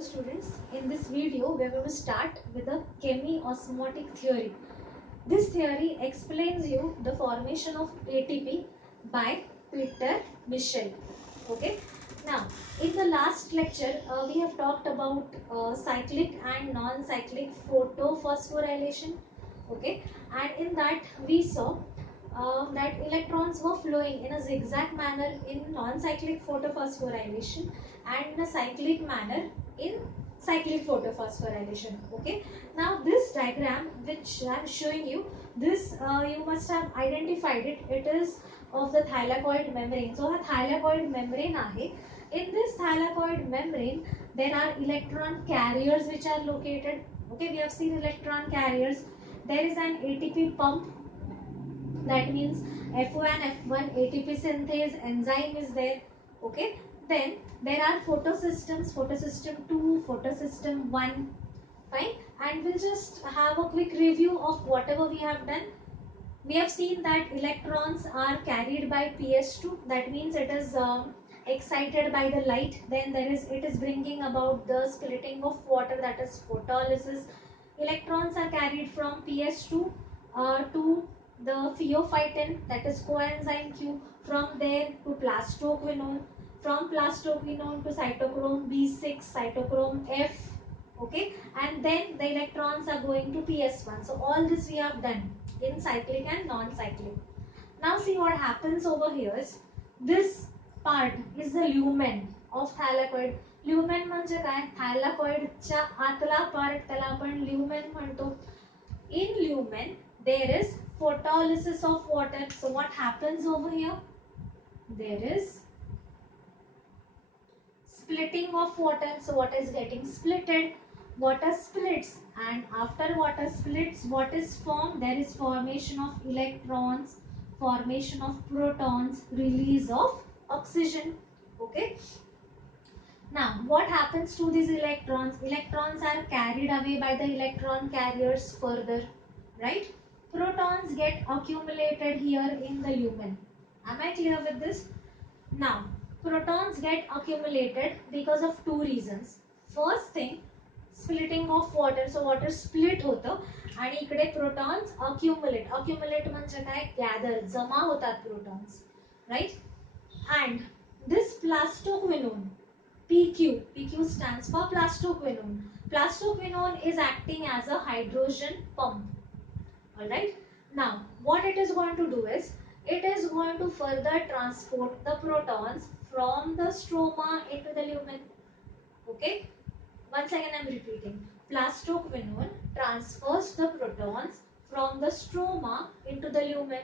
Hello students, in this video we are going to start with the chemiosmotic theory. This theory explains you the formation of ATP by Peter Michel. Okay. Now, in the last lecture we have talked about cyclic and non-cyclic photophosphorylation. Okay, and in that we saw that electrons were flowing in a zigzag manner in non-cyclic photophosphorylation and in a cyclic manner in cyclic photophosphorylation. Okay, now this diagram which I am showing you, this you must have identified it. It is of the thylakoid membrane. So, a thylakoid membrane आहे. In this thylakoid membrane, there are electron carriers which are located. Okay, we have seen electron carriers. There is an ATP pump. That means F1 F1 ATP synthase enzyme is there. Okay, then there are photosystems, photosystem 2, photosystem 1. Fine, and we'll just have a quick review of whatever we have done. We have seen that electrons are carried by PS2. That means it is excited by the light. Then it is bringing about the splitting of water, that is photolysis. Electrons are carried from PS2 to the pheophytin, that is coenzyme Q. From there to plastoquinone. From plastoquinone to cytochrome B6, cytochrome F. Okay, and then the electrons are going to PS1. So all this we have done in cyclic and non-cyclic. Now see what happens over here is this part is the lumen of thylakoid. Lumen म्हणजे काय? Thylakoid च्या आतला part त्याला आपण lumen म्हणतो. In lumen there is photolysis of water. So what happens over here? There is splitting of water. So water is getting splitted. Water splits, and after water splits, what is formed? There is formation of electrons, formation of protons, release of oxygen. Okay. Now, what happens to these electrons? Electrons are carried away by the electron carriers further, right? Protons get accumulated here in the lumen. Am I clear with this? Now, protons get accumulated because of two reasons. First thing, splitting of water. So water split होतं आणि इकडे protons accumulate म्हणजे काय? Gather, जमा होतात protons, right? And this plastoquinone, PQ stands for plastoquinone. Plastoquinone is acting as a hydrogen pump. Alright. Now, what it is going to do is, it is going to further transport the protons from the stroma into the lumen. Okay. Once again I am repeating. Plastoquinone transfers the protons from the stroma into the lumen.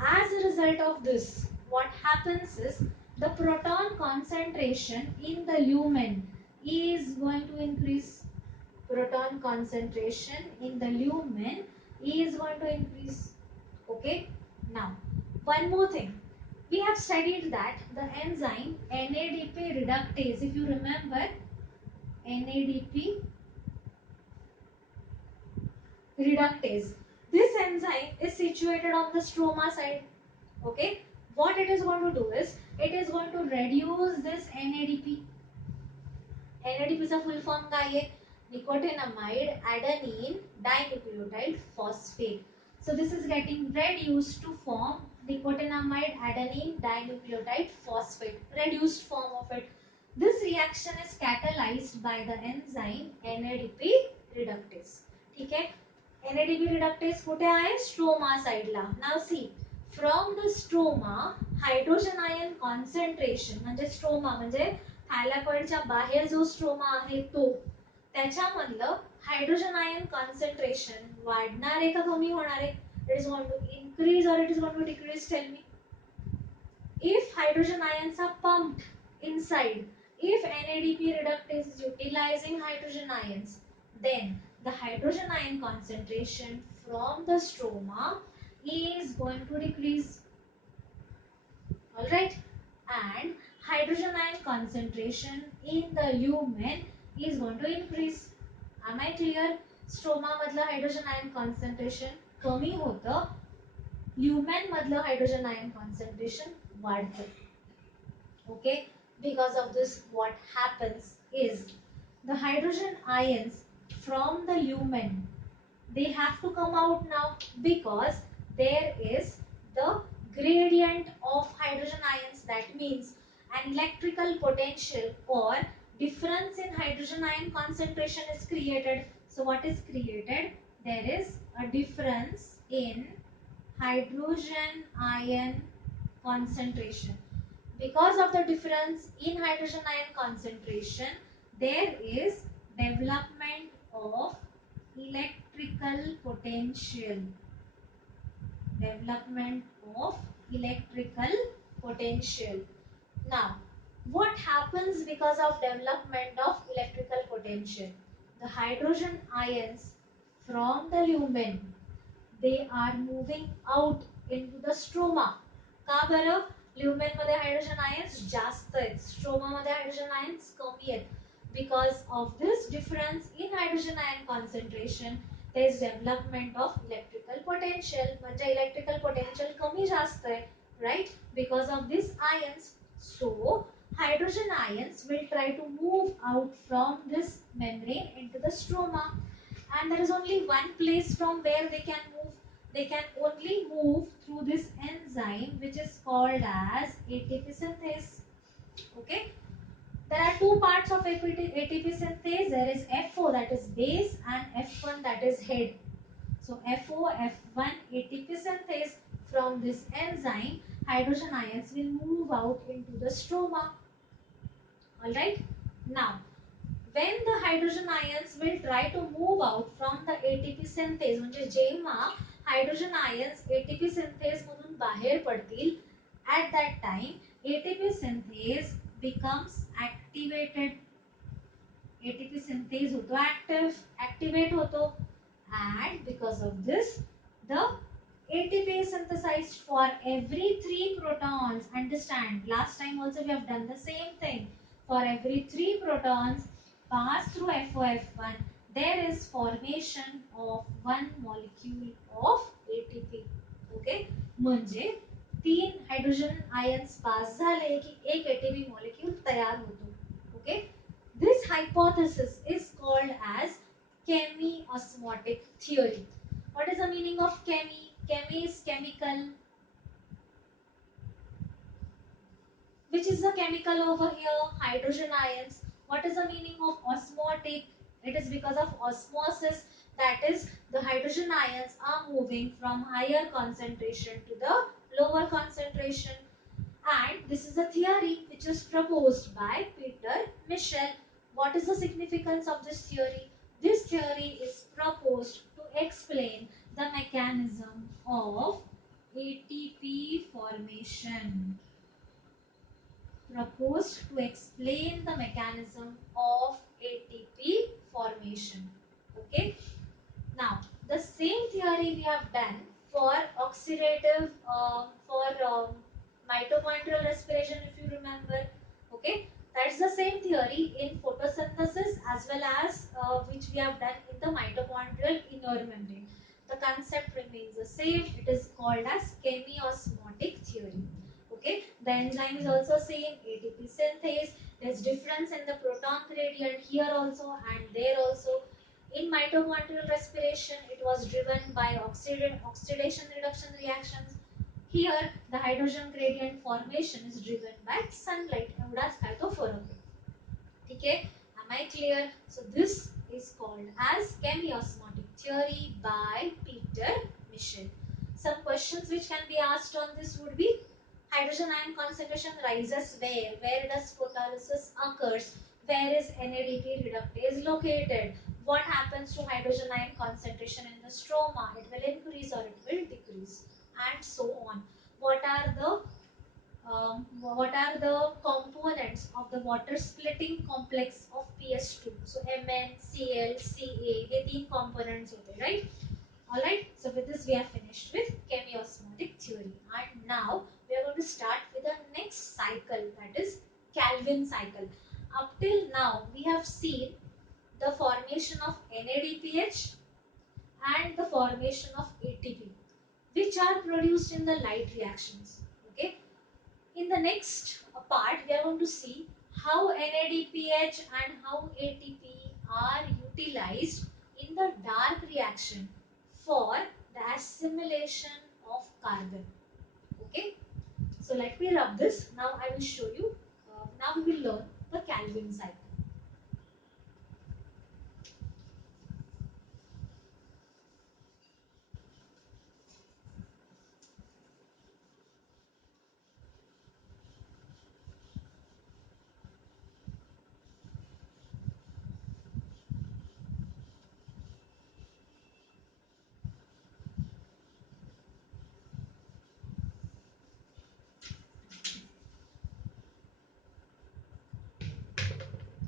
As a result of this, what happens is the proton concentration in the lumen is going to increase. Proton concentration in the lumen is going to increase. Okay. Now, one more thing. We have studied that the enzyme NADP reductase, if you remember, NADP reductase. This enzyme is situated on the stroma side. Okay. What it is going to do is, it is going to reduce this NADP. NADP is a full form काय आहे? Nicotinamide adenine dinucleotide phosphate. So this is getting reduced to form nicotinamide adenine dinucleotide phosphate, reduced form of it. This reaction is catalyzed by the enzyme NADP reductase. ठीक है? NADP reductase कुठे आहे? Stroma side La. Now see, from the stroma, hydrogen ion concentration म्हणजे stroma म्हणजे thylakoidच्या बाहेर जो stroma आहे तो, त्याच्यामधलं हायड्रोजन आयन कॉन्सन्ट्रेशन वाढणार आहे का कमी होणार आहे? It is going to increase or it is going to decrease? Tell me. If hydrogen ions are pumped inside, if NADP reductase is utilizing hydrogen ions, then the hydrogen ion concentration from the stroma is going to decrease. Alright, and hydrogen ion concentration in the lumen is going to increase. Am I clear? Stroma मधलं hydrogen ion concentration कमी होतं, lumen मधलं hydrogen ion concentration वाढतं. Okay, because of this what happens is the hydrogen ions from the lumen, they have to come out now because there is the gradient of hydrogen ions. That means an electrical potential or difference in hydrogen ion concentration is created. So what is created? There is a difference in hydrogen ion concentration. Because of the difference in hydrogen ion concentration, there is development of electrical potential. Development of electrical potential. Now, what happens because of development of electrical potential? The hydrogen ions from the lumen, they are moving out into the stroma. का बरं? Lumen मध्ये hydrogen ions जास्त आहेत, stroma मध्ये hydrogen ions कमी आहेत. Because of this difference in hydrogen ion concentration, there is development of electrical potential. म्हणजे electrical potential कमी जास्त आहे, right? Because of these ions, so hydrogen ions will try to move out from this membrane into the stroma, and there is only one place from where they can move. They can only move through this enzyme which is called as ATP synthase. Okay, there are two parts of ATP synthase. There is FO, that is base, and F1, that is head. So FO, F1, ATP synthase. From this enzyme, hydrogen ions will move out into the stroma. Alright, now when the hydrogen ions will try to move out from the ATP synthase, म्हणजे जेव्हा hydrogen ions ATP synthase मधून बाहेर पडतील, at that time ATP synthase becomes activated. ATP synthase होतो activate होतो, and because of this the ATP is synthesized for every 3 protons. Understand, last time also we have done the same thing. For every 3 protons pass through FOF1, there is formation of one molecule of ATP. Okay, म्हणजे 3 hydrogen ions पास झाले की एक ATP molecule तयार होतो. Okay, this hypothesis is called as chemiosmotic theory. What is the meaning of chemi? Chemi is chemical. Which is the chemical over here? Hydrogen ions. What is the meaning of osmotic? It is because of osmosis, that is the hydrogen ions are moving from higher concentration to the lower concentration. And this is a theory which is proposed by Peter Michel. What is the significance of this theory? This theory is proposed to explain the mechanism of ATP formation. Proposed to explain the mechanism of ATP formation. Okay. Now, the same theory we have done for oxidative, for mitochondrial respiration, if you remember. Okay, that's the same theory in photosynthesis as well as which we have done in the mitochondrial inner membrane. The concept remains the same. It is called as chemiosmotic theory. Okay, the enzyme is also same, ATP synthase. There's difference in the proton gradient here also and there also. In mitochondrial respiration, it was driven by oxidation reduction reactions. Here, the hydrogen gradient formation is driven by sunlight. एवढाच काय तो फरक आहे. ठीक आहे? Am I clear? So this is called as chemiosmotic theory by Peter Michel. Some questions which can be asked on this would be: hydrogen ion concentration rises where? Where does photolysis occurs? Where is NADP reductase located? What happens to hydrogen ion concentration in the stroma? It will increase or it will decrease, and so on. What are the components of the water splitting complex of PS2? So Mn, Cl, Ca, ये तीन components होते, right? Alright, so with this we are finished with chemiosmotic theory, and now we are going to start with the next cycle, that is Calvin cycle. Up till now we have seen the formation of NADPH and the formation of ATP, which are produced in the light reactions. Okay, in the next part we are going to see how NADPH and how ATP are utilized in the dark reaction for the assimilation of carbon. Okay, so let me rub this. Now I will show you. Now we will learn the Calvin cycle.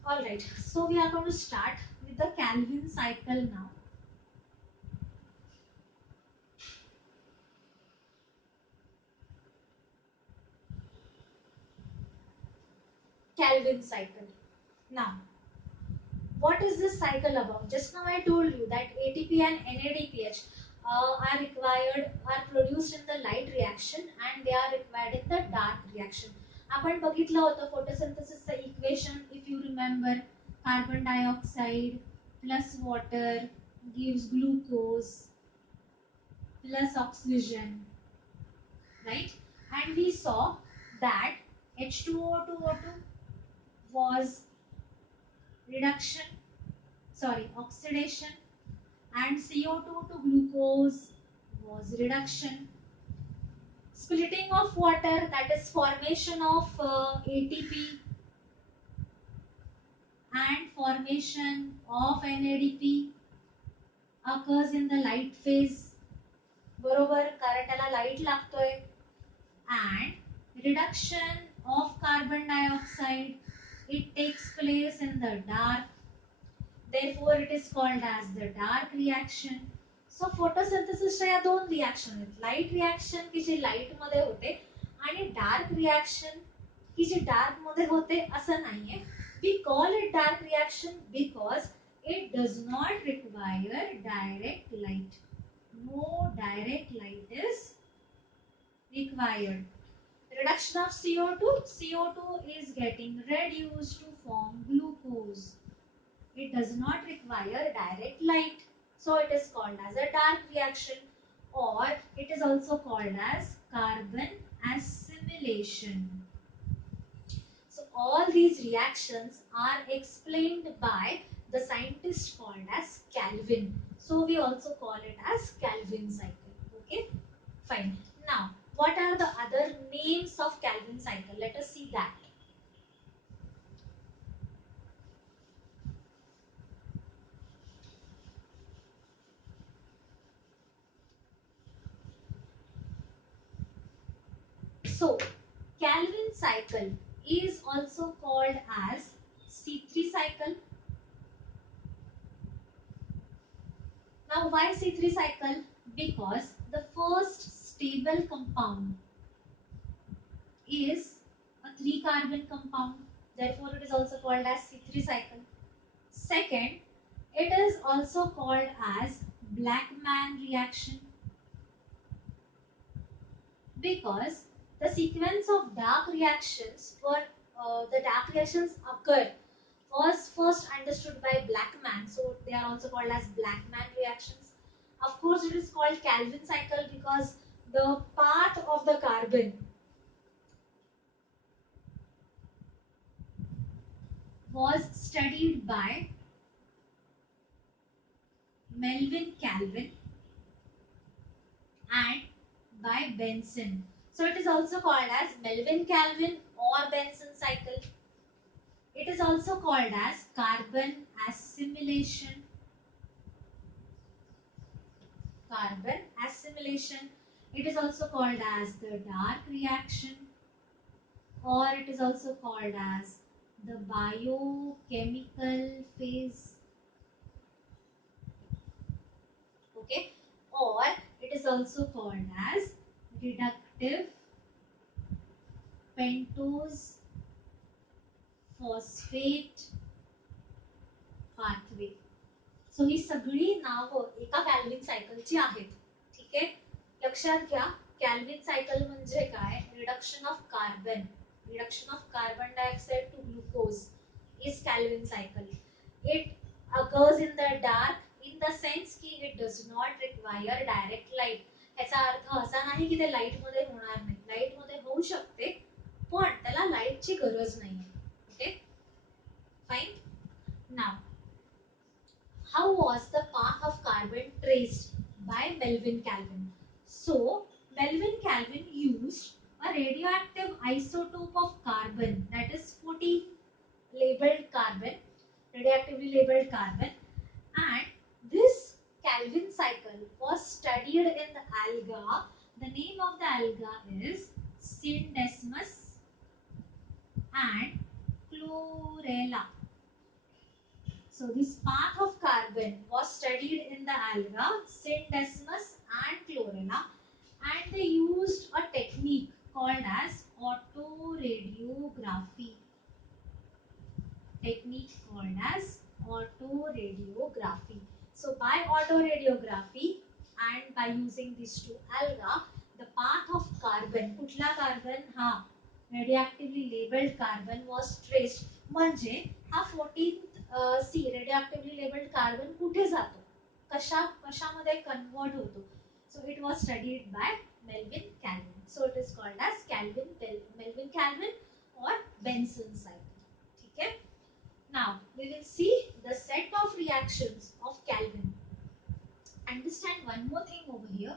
Alright, so we are going to start with the Calvin cycle now. Calvin cycle. Now, what is this cycle about? Just now I told you that ATP and NADPH are produced in the light reaction and they are required in the dark reaction. आपण बघितलं होतं photosynthesis equation, if you remember, carbon dioxide plus water gives glucose plus oxygen, right? And we saw that H2O2O2 was reduction, sorry, oxidation, and CO2 to glucose was reduction. Splitting of water, that is formation of ATP and formation of NADP occurs in the light phase. बरोबर, कारण त्याला light लागतोय. And reduction of carbon dioxide, it takes place in the dark. Therefore, it is called as the dark reaction. So photosynthesis या दोन reaction आहेत. Light reaction की जी light मध्ये होते आणि डार्क रिएक्शन की जी डार्क मध्ये होते असं नाहीये. We call it dark reaction because it does not require direct light. No direct light is required. Reduction of CO2, CO2 is getting reduced to form glucose. It does not require direct light, so it is called as a dark reaction, or it is also called as carbon assimilation. So all these reactions are explained by the scientist called as Calvin. So we also call it as Calvin cycle. Okay, fine. Now, what are the other names of Calvin cycle? Let us see that. So, Calvin cycle is also called as C3 cycle. Now, why C3 cycle? Because the first stable compound is a 3-carbon compound. Therefore, it is also called as C3 cycle. Second, it is also called as Blackman reaction because the sequence of dark reactions for the dark reactions occur was first understood by Blackman, so they are also called as Blackman reactions. Of course, it is called Calvin cycle because the path of the carbon was studied by Melvin Calvin and by Benson. So it is also called as Melvin Calvin or Benson cycle. It is also called as carbon assimilation. Carbon assimilation. It is also called as the dark reaction, or it is also called as the biochemical phase. Okay, or it is also called as reductive pentose phosphate pathway. सो ही सगळी नावं एका कॅल्व्हिन सायकलची आहेत. ठीक आहे, लक्षात घ्या. कॅल्व्हिन cycle म्हणजे काय? Reduction of carbon dioxide to glucose is Calvin cycle. It occurs in the dark in the sense की it does not require direct light. याचा अर्थ असा नाही की ते लाईट मध्ये होणार नाही, लाईट मध्ये होऊ शकते पण त्याला लाईटची गरज नाही. Okay fine. Now how was the path of carbon traced by Melvin Calvin? So Melvin Calvin used a radioactive isotope of carbon, that is 14 labeled carbon, radioactively labeled carbon, and this Calvin cycle was studied in the alga. The name of the alga is Syndesmus and Chlorella. So this path of carbon was studied in the alga Syndesmus and Chlorella, and they used a technique called as autoradiography. So by autoradiography and by using these two alga, the path of carbon, कुठला carbon हा radioactively labeled carbon was traced. म्हणजे हा 14th C radioactively labeled carbon कुठे जातो, कशामध्ये convert होतो. So it was studied by Melvin Calvin. So it is called as Melvin Calvin or Benson cycle. ठीक है. Now we will see the set of reactions of Calvin. Understand one more thing over here.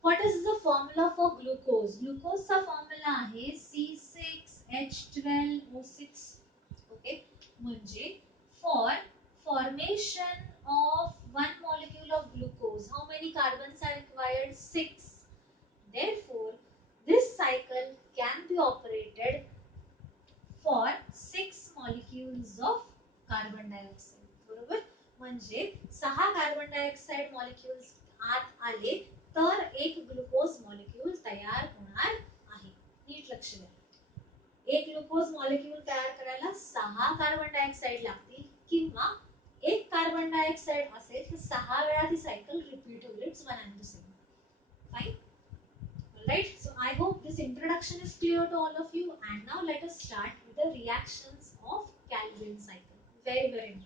What is the formula for glucose? Glucose का formula आहे C6H12O6. Okay. म्हणजे for formation of one molecule of glucose, how many carbons are required? 6. Therefore, this cycle can be operated for 6 molecules of carbon dioxide. बरोबर. म्हणजे 6 carbon dioxide molecules आत आले तर एक glucose molecule तयार होणार आहे. नीट लक्ष द्या. एक ग्लुकोज मॉलिक्यूल तयार करायला 6 कार्बन डायऑक्साइड लागतील किंवा एक कार्बन डायऑक्साइड असेल तर 6 वेळा ती सायकल रिपीट होईल. It's one and the same. Fine. Right, so I hope this introduction is clear to all of you, and now let us start with the reactions of Calvin cycle. Very important.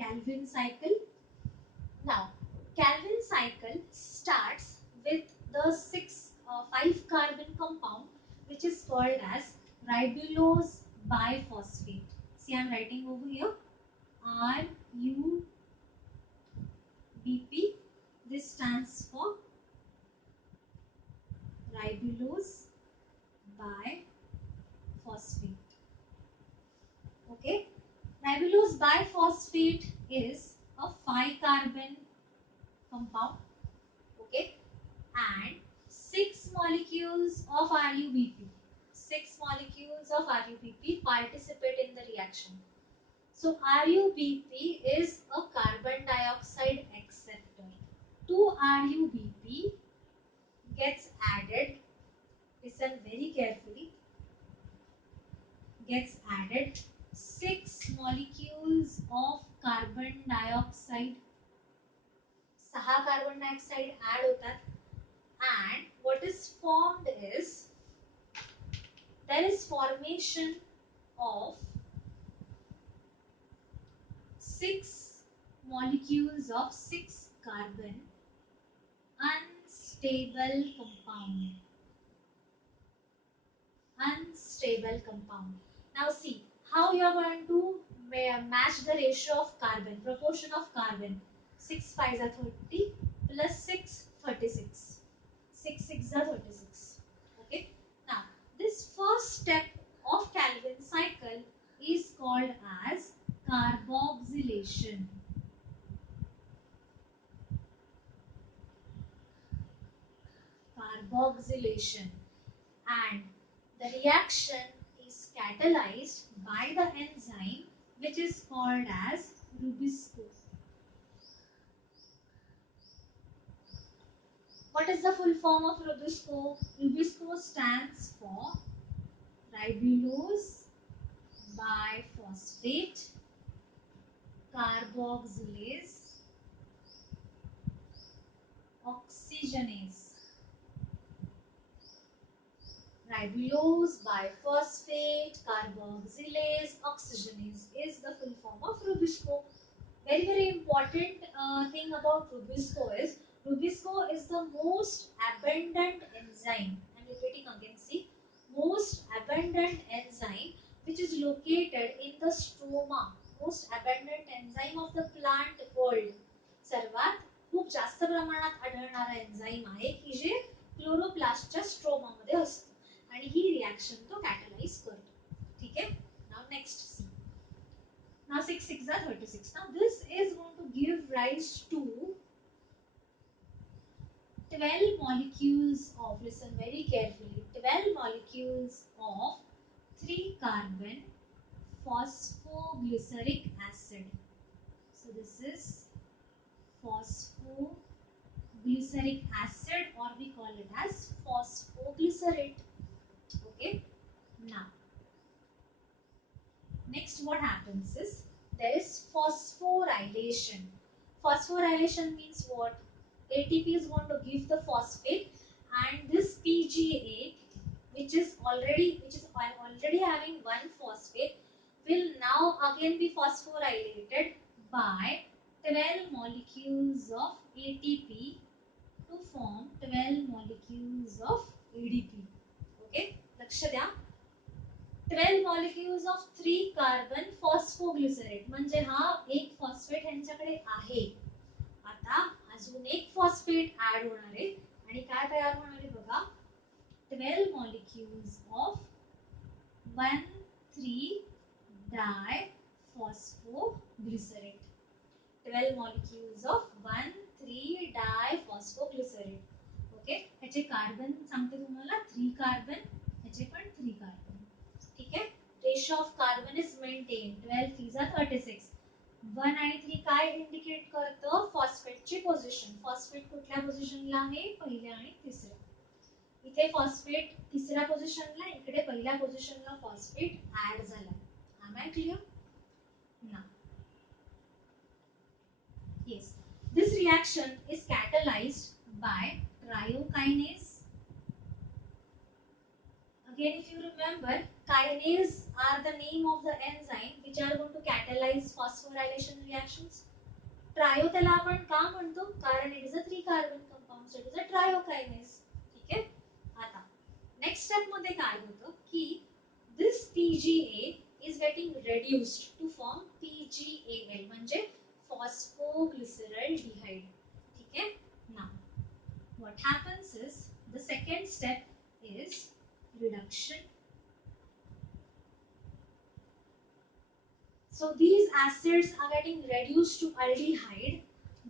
Calvin cycle. Now, Calvin cycle starts with the 5 carbon compound which is called as ribulose biphosphate. See, I am writing over here RUBP. This stands for ribulose biphosphate. Okay. Ribulose biphosphate is a 5 carbon compound. Okay. And 6 molecules of RUBP. 6 molecules of RUBP participate in the reaction. So RUBP is a carbon dioxide acceptor. To RUBP gets added, listen very carefully, gets added 6 molecules of carbon dioxide. 6 carbon dioxide add होतात, and what is formed is there is formation of 6 molecules of 6 carbon unstable compound. Now see how you are going to match the ratio of carbon, proportion of carbon. 6 5s are 30 plus 6 36. 6 6s are 36. Okay. Now this first step of Calvin cycle is called as carboxylation. carboxylation, and the reaction is catalyzed by the enzyme which is called as Rubisco. What is the full form of Rubisco? Rubisco stands for ribulose biphosphate carboxylase oxygenase. Ribulose biphosphate carboxylase oxygenase is the full form of Rubisco. Very important thing about Rubisco is the most abundant enzyme. I am repeating again, see, most abundant enzyme which is located in the stroma. Most abundant enzyme of the plant world. सर्वात खूप जास्त प्रमाणात आढळणारा enzyme आहे की जे क्लोरोप्लास्टच्या stroma मध्ये असतो आणि ही reaction तो कॅटलाइज करतो. ठीक आहे. Now next C. Now 6 6 are 36. Now this is going to give rise to 12 molecules of, listen very carefully, 12 molecules of 3 carbon phosphoglyceric acid. So this is phosphoglyceric acid, or we call it as phosphoglycerate. Okay. Now next what happens is there is phosphorylation. Phosphorylation means what? ATP is going to give the phosphate, and this PGA which is already having one phosphate will now again be phosphorylated by 12 molecules of ATP to form 12 molecules of ADP. Okay, लक्ष द्या. 12 molecules of 3 carbon phosphoglycerate म्हणजे हा एक phosphate यांच्याकडे आहे. आता अजून एक फॉस्फेट ऍड होणार आहे आणि काय तयार होणार आहे बघा. 12 molecules of 1,3-diphosphoglycerate. 12 molecules of 1,3-diphosphoglycerate. Okay, ह्याचे कार्बन सांगते तुम्हाला 3 कार्बन, ह्याचे पण 3 कार्बन. ठीक आहे. Ratio of carbon is maintain. 12 3 36. 1 आणि 3 काय इंडिकेट करतं? फॉस्फेटची पोझिशन. फॉस्फेट कुठल्या पोझिशनला आहे? पहिल्या आणि तिसऱ्या. इथे फॉस्फेट तिसऱ्या पोझिशनला, इकडे पहिल्या पोझिशनला फॉस्फेट ऍड झाला. Am I clear? Now, yes, this reaction is catalyzed by triokinase. Again, if you remember, kinase are the name of the enzyme which are going to catalyze phosphorylation reactions. Trio त्याला आपण का म्हणतो? कारण it is a 3 carbon compound, so it is a triokinase. ठीक आहे. आता next step मध्ये काय होतं की this PGA is getting reduced to form PGAL म्हणजे phosphoglyceraldehyde. ठीक आहे. Now what happens is the second step is reduction. So these acids are getting reduced to aldehyde.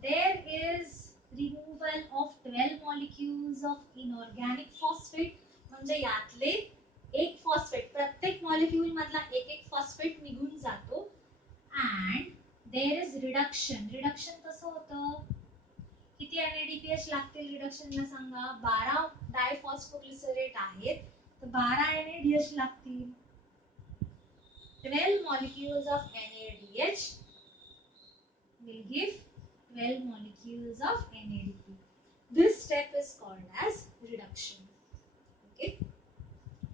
There is removal of 12 molecules of inorganic phosphate. म्हणजे यातले एक phosphate, प्रत्येक molecule मधला एक एक फॉस्फेट निघून जातो. and there is reduction. Reduction कसं होतं? किती NADPH लागतील रिडक्शनला सांगा? 12 डायफॉस्फोग्लिसरेट आहेत तर 12 NADH लागतील. 12 molecules of NADH will give 12 molecules of NADP. This step is called as reduction. Okay.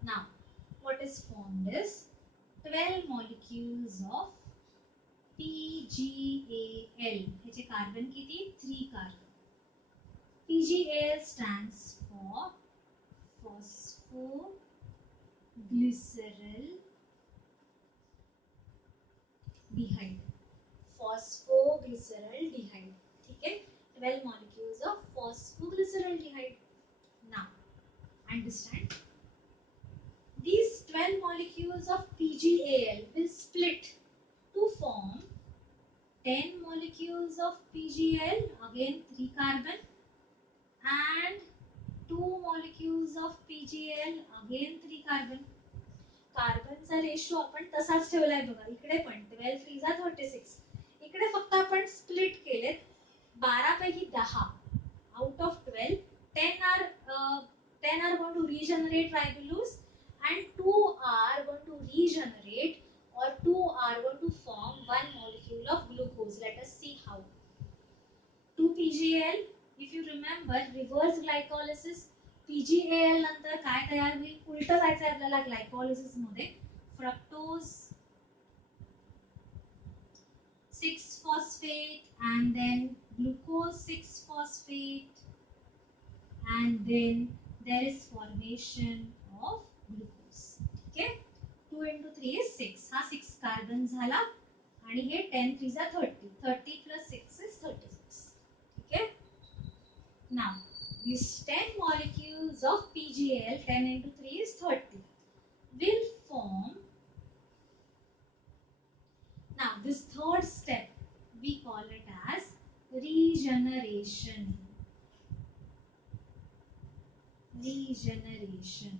Now, what is formed is 12 molecules of PGAL. ह्याचे कार्बन किती? 3 carbon. PGAL stands for phosphoglyceraldehyde. Phosphoglyceraldehyde. ठीक है. 12 molecules of phosphoglyceraldehyde. Now, understand. These 12 molecules of PGAL will split to form 10 molecules of PGL, again 3 carbon, and 2 molecules of PGL, again 3 carbon. कार्बनचा ratio आपण तसाच ठेवलाय बघा, इकडे पण 12 3 जा 36. इकडे फक्त आपण स्प्लिट केलेत. 12 पैकी 10 out of 12, 10 are going to regenerate ribulose and 2 are going to regenerate or 2 are going to form one molecule of glucose. Let us see how. 2PGL, if you remember, reverse glycolysis. PGAL नंतर काय तयार होईल, उलट जायचं आपल्याला glycolysis मध्ये. Fructose 6 phosphate and then glucose 6 phosphate and then there is formation of glucose. Okay, 2 into 3 is 6. हा 6 carbon झाला आणि हे 10 3 जा 30. 30 plus 6 is 36. Okay, now these 10 molecules of PGL, 10 into 3 is 30, will form. Now this third step we call it as regeneration. Regeneration.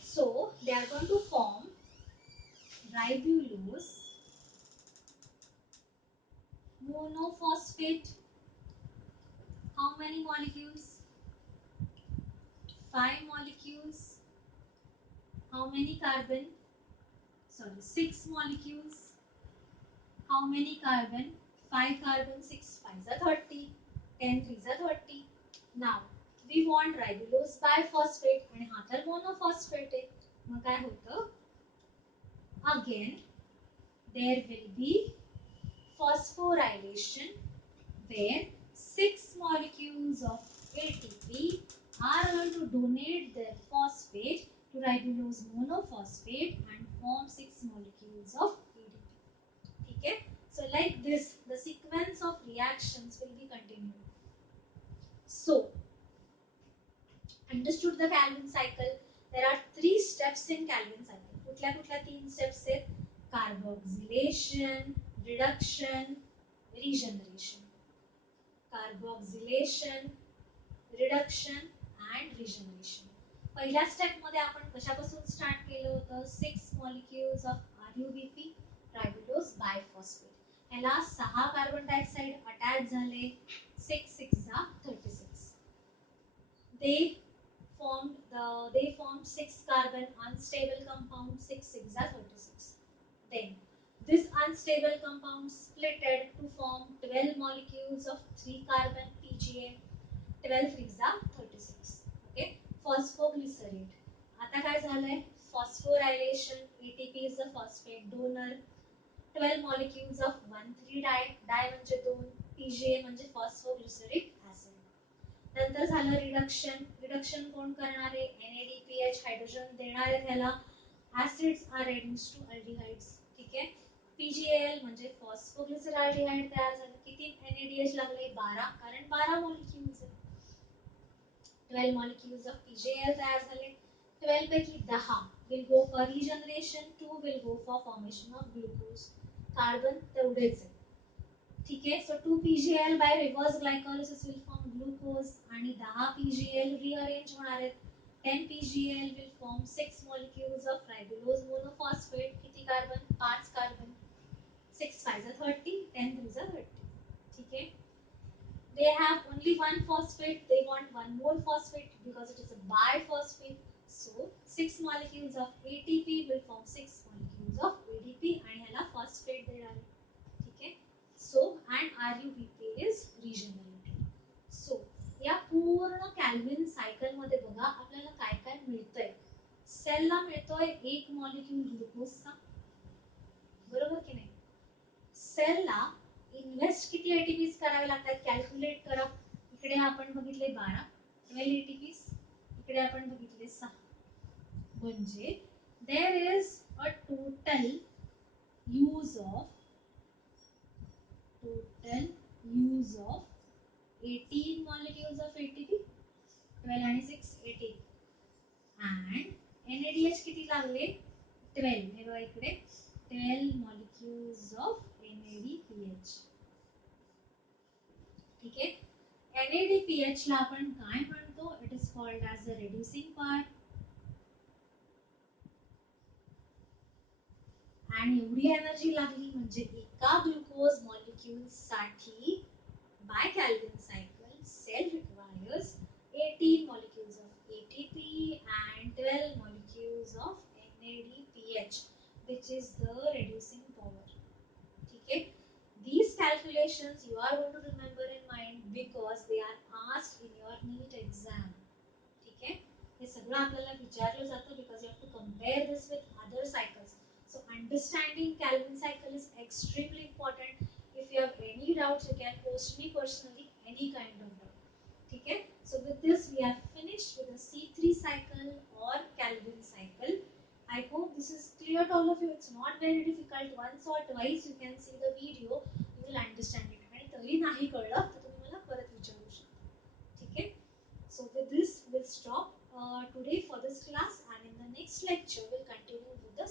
So they are going to form ribulose monophosphate. How many molecules? 5 molecules. How many carbon? Sorry, 6 molecules. How many carbon? 5 carbon, 6 5 are 30, 10 3 are 30. Now we want ribulose biphosphate आणि हा तर monophosphate आहे. मग काय होतं? Again there will be phosphorylation where 6 molecules of ATP are going to donate their phosphate to ribulose monophosphate and form 6 molecules of ADP. Okay, so like this the sequence of reactions will be continued. So understood the Calvin cycle. There are 3 steps in Calvin cycle. कुठल्या कुठल्या 3 steps आहेत? Carboxylation, reduction, regeneration. Carboxylation, reduction and regeneration. पहिल्या step मध्ये आपण कशापासून start केलं होतं? 6 molecules of RUBP, ribulose biphosphate. ह्याला 6 कार्बन डायऑक्साइड अटॅच झाले. 6 6 जा 36. They formed 6 carbon unstable compound. 6 6 are 36. Then this unstable compound splitted to form 12 molecules of 3 carbon PGA. 12 3 are 36. Okay, phosphoglycerate. आता काय झालंय? Phosphorylation. ATP is the phosphate donor. 12 molecules of 1,3-di म्हणजे 2. PGA म्हणजे phosphoglyceric acid. नंतर झालं reduction. Reduction कोण करणार आहे? NADPH हायड्रोजन देणार आहे त्याला. Acids are reduced to aldehydes. ठीक आहे, PGAL म्हणजे फॉस्फोग्लिसरॉल्डिहाइड तयार झालं. किती NADH लागले? 12, कारण 12 मॉलिक्युल्स आहेत. 12 molecules of PGAL तयार झाले. 12 पैकी 10 will go for regeneration, 2 will go for formation of glucose. Carbon तेवढेच आहे. ठीक आहे, so 2 PGL by reverse glycolysis will form glucose आणि 10 PGL rearrange होणार आहेत. 10 PGL will form 6 molecules of ribulose monophosphate. किती कार्बन? 5 कार्बन. 6 5 are 30, 10 3 are 30. ठीक आहे, they have only one phosphate. They want one more phosphate because it is a biphosphate. So 6 molecules of ATP will form 6 molecules of ADP आणि ह्याला phosphate देणार आहे. ठीक आहे, so and RUBP is regenerated. So या पूर्ण Calvin cycle मध्ये बघा आपल्याला काय काय मिळतंय. सेलला मिळतोय 1 मॉलिक्यूल ग्लुकोजचा, बरोबर की नाही? सेलला इन्व्हेस्ट किती एटीपीज करावे लागतात? कॅल्क्युलेट करा. इकडे आपण बघितले 12 एटीपीज, इकडे आपण बघितले 6. म्हणजे there is a total use of 18 molecules of ATP. 12 आणि 6 18 and NADH किती लागले? 12. हे बघा इकडे 12 molecules of NADPH. ठीक आहे, NADPH ला आपण काय म्हणतो? म्हणतो it is called as the reducing part. आणि एवढी एनर्जी लागली म्हणजे एका ग्लुकोज मॉलिक्यूल साठी by Calvin cycle cell requires 18 molecules of ATP and 12 molecules of NADPH, which is the reducing power. Okay, these calculations you are going to remember in mind because they are asked in your NEET exam. Okay, हे सगळं आपल्याला विचारलं जातं because you have to compare this with other cycles. So understanding Calvin cycle is extremely important. If you have any doubts, you can post me personally any kind of doubt. Okay, so with this we are finished with the C3 cycle or Calvin cycle. I hope this is clear to all of you. It's not very difficult. Once or twice you can see the video, you will understand it. आणि तरी नाही कळलं तर तुम्ही मला परत विचारू शकता. ठीक आहे. So with this we'll stop today for this class, and in the next lecture we'll continue with the